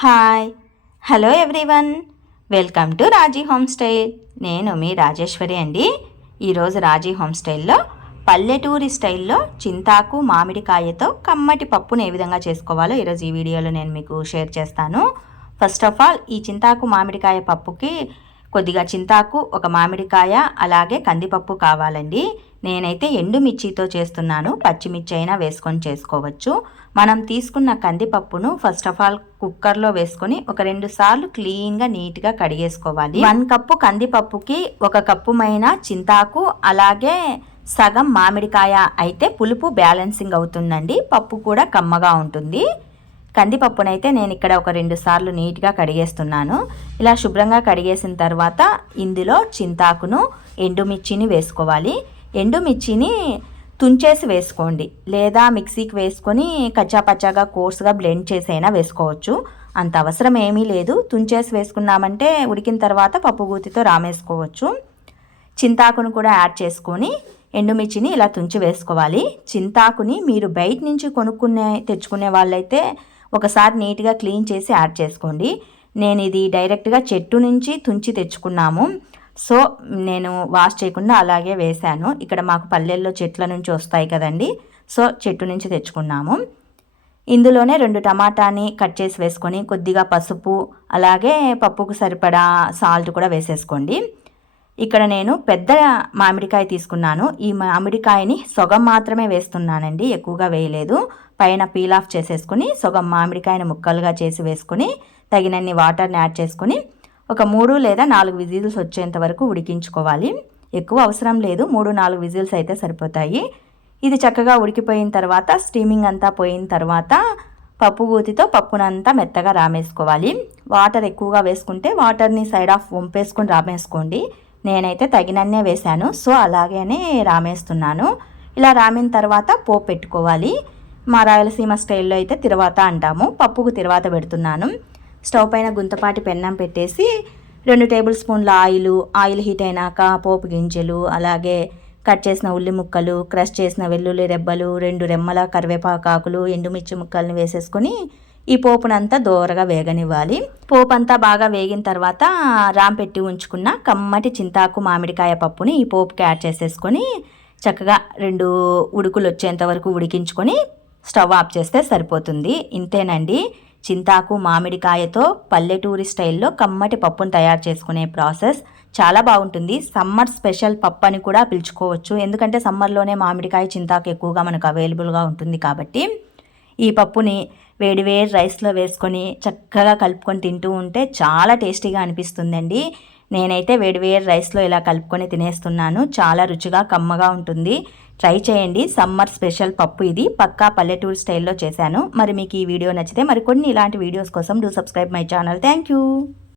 Hi. Hello everyone. Welcome to Raji home style నేను మీ రాజేశ్వరి అండి. ఈరోజు రాజీ హోమ్ స్టైల్లో పల్లెటూరి స్టైల్లో చింతాకు మామిడికాయతో కమ్మటి పప్పును ఏ విధంగా చేసుకోవాలో ఈరోజు ఈ వీడియోలో నేను మీకు షేర్ చేస్తాను. ఫస్ట్ ఆఫ్ ఆల్ ఈ చింతాకు మామిడికాయ పప్పుకి కొద్దిగా చింతాకు ఒక మామిడికాయ అలాగే కందిపప్పు కావాలండి. నేనైతే ఎండుమిర్చితో చేస్తున్నాను. పచ్చిమిర్చి అయినా వేసుకొని చేసుకోవచ్చు. మనం తీసుకున్న కందిపప్పును ఫస్ట్ ఆఫ్ ఆల్ కుక్కర్లో వేసుకొని ఒక రెండు సార్లు క్లీన్గా నీట్గా కడిగేసుకోవాలి. వన్ కప్పు కందిపప్పుకి ఒక కప్పు మైన చింతాకు అలాగే సగం మామిడికాయ అయితే పులుపు బ్యాలెన్సింగ్ అవుతుందండి. పప్పు కూడా కమ్మగా ఉంటుంది. కందిపప్పునైతే నేను ఇక్కడ ఒక రెండు సార్లు నీట్గా కడిగేస్తున్నాను. ఇలా శుభ్రంగా కడిగేసిన తర్వాత ఇందులో చింతాకును ఎండుమిర్చిని వేసుకోవాలి. ఎండుమిర్చిని తుంచేసి వేసుకోండి. లేదా మిక్సీకి వేసుకొని కచ్చాపచ్చాగా కోర్సుగా బ్లెండ్ చేసైనా వేసుకోవచ్చు. అంత అవసరం ఏమీ లేదు. తుంచేసి వేసుకున్నామంటే ఉడికిన తర్వాత పప్పుగూతితో రామేసుకోవచ్చు. చింతాకును కూడా యాడ్ చేసుకొని ఎండుమిర్చిని ఇలా తుంచి వేసుకోవాలి. చింతాకుని మీరు బయట నుంచి కొనుక్కునే తెచ్చుకునే వాళ్ళైతే ఒకసారి నీట్గా క్లీన్ చేసి యాడ్ చేసుకోండి. నేను ఇది డైరెక్ట్గా చెట్టు నుంచి తుంచి తెచ్చుకున్నాము. సో నేను వాష్ చేయకుండా అలాగే వేశాను. ఇక్కడ మాకు పల్లెల్లో చెట్ల నుంచి వస్తాయి కదండి. సో చెట్టు నుంచి తెచ్చుకున్నాము. ఇందులోనే రెండు టమాటాని కట్ చేసి వేసుకొని కొద్దిగా పసుపు అలాగే పప్పుకు సరిపడా సాల్ట్ కూడా వేసేసుకోండి. ఇక్కడ నేను పెద్ద మామిడికాయ తీసుకున్నాను. ఈ మామిడికాయని సొగం మాత్రమే వేస్తున్నానండి. ఎక్కువగా వేయలేదు. పైన పీల్ ఆఫ్ చేసేసుకుని సొగం మామిడికాయని ముక్కలుగా చేసి వేసుకుని తగినన్ని వాటర్ని యాడ్ చేసుకొని ఒక మూడు లేదా నాలుగు విజిల్స్ వచ్చేంత వరకు ఉడికించుకోవాలి. ఎక్కువ అవసరం లేదు. మూడు నాలుగు విజిల్స్ అయితే సరిపోతాయి. ఇది చక్కగా ఉడికిపోయిన తర్వాత స్టీమింగ్ అంతా పోయిన తర్వాత పప్పు గూతితో పప్పునంతా మెత్తగా రామేసుకోవాలి. వాటర్ ఎక్కువగా వేసుకుంటే వాటర్ని సైడ్ ఆఫ్ వంపేసుకొని రామేసుకోండి. నేనైతే తగినన్నే వేశాను. సో అలాగనే రామేస్తున్నాను. ఇలా రామిన తర్వాత పోపు పెట్టుకోవాలి. మా రాయలసీమ స్టైల్లో అయితే తిరువాత అంటాము. పప్పుకు తిరువాత పెడుతున్నాను. స్టవ్ పైన గుంతపాటి పెన్నం పెట్టేసి రెండు టేబుల్ స్పూన్ల ఆయిల్ ఆయిల్ హీట్ అయినాక పోపు గింజలు అలాగే కట్ చేసిన ఉల్లి ముక్కలు క్రష్ చేసిన వెల్లుల్లి రెబ్బలు రెండు రెమ్మల కరివేపాకాకులు ఎండుమిర్చి ముక్కల్ని వేసేసుకొని ఈ పోపునంతా దోరగా వేగనివ్వాలి. పోపు అంతా బాగా వేగిన తర్వాత రామ్ పెట్టి ఉంచుకున్న కమ్మటి చింతాకు మామిడికాయ పప్పుని ఈ పోపుకి యాడ్ చేసేసుకొని చక్కగా రెండు ఉడుకులు వచ్చేంత వరకు ఉడికించుకొని స్టవ్ ఆఫ్ చేస్తే సరిపోతుంది. ఇంతేనండి. చింతాకు మామిడికాయతో పల్లెటూరి స్టైల్లో కమ్మటి పప్పును తయారు చేసుకునే ప్రాసెస్ చాలా బాగుంటుంది. సమ్మర్ స్పెషల్ పప్పు అని కూడా పిలుచుకోవచ్చు. ఎందుకంటే సమ్మర్లోనే మామిడికాయ చింతాకు ఎక్కువగా మనకు అవైలబుల్గా ఉంటుంది కాబట్టి ఈ పప్పుని వేడివేడి రైస్లో వేసుకొని చక్కగా కలుపుకొని తింటూ ఉంటే చాలా టేస్టీగా అనిపిస్తుందండి. నేనైతే వేడివేడి రైస్లో ఇలా కలుపుకొని తినేస్తున్నాను. చాలా రుచిగా కమ్మగా ఉంటుంది. ట్రై చేయండి. సమ్మర్ స్పెషల్ పప్పు ఇది. పక్కా పల్లెటూరు స్టైల్లో చేశాను. మరి మీకు ఈ వీడియో నచ్చితే మరికొన్ని ఇలాంటి వీడియోస్ కోసం do subscribe my channel. Thank you.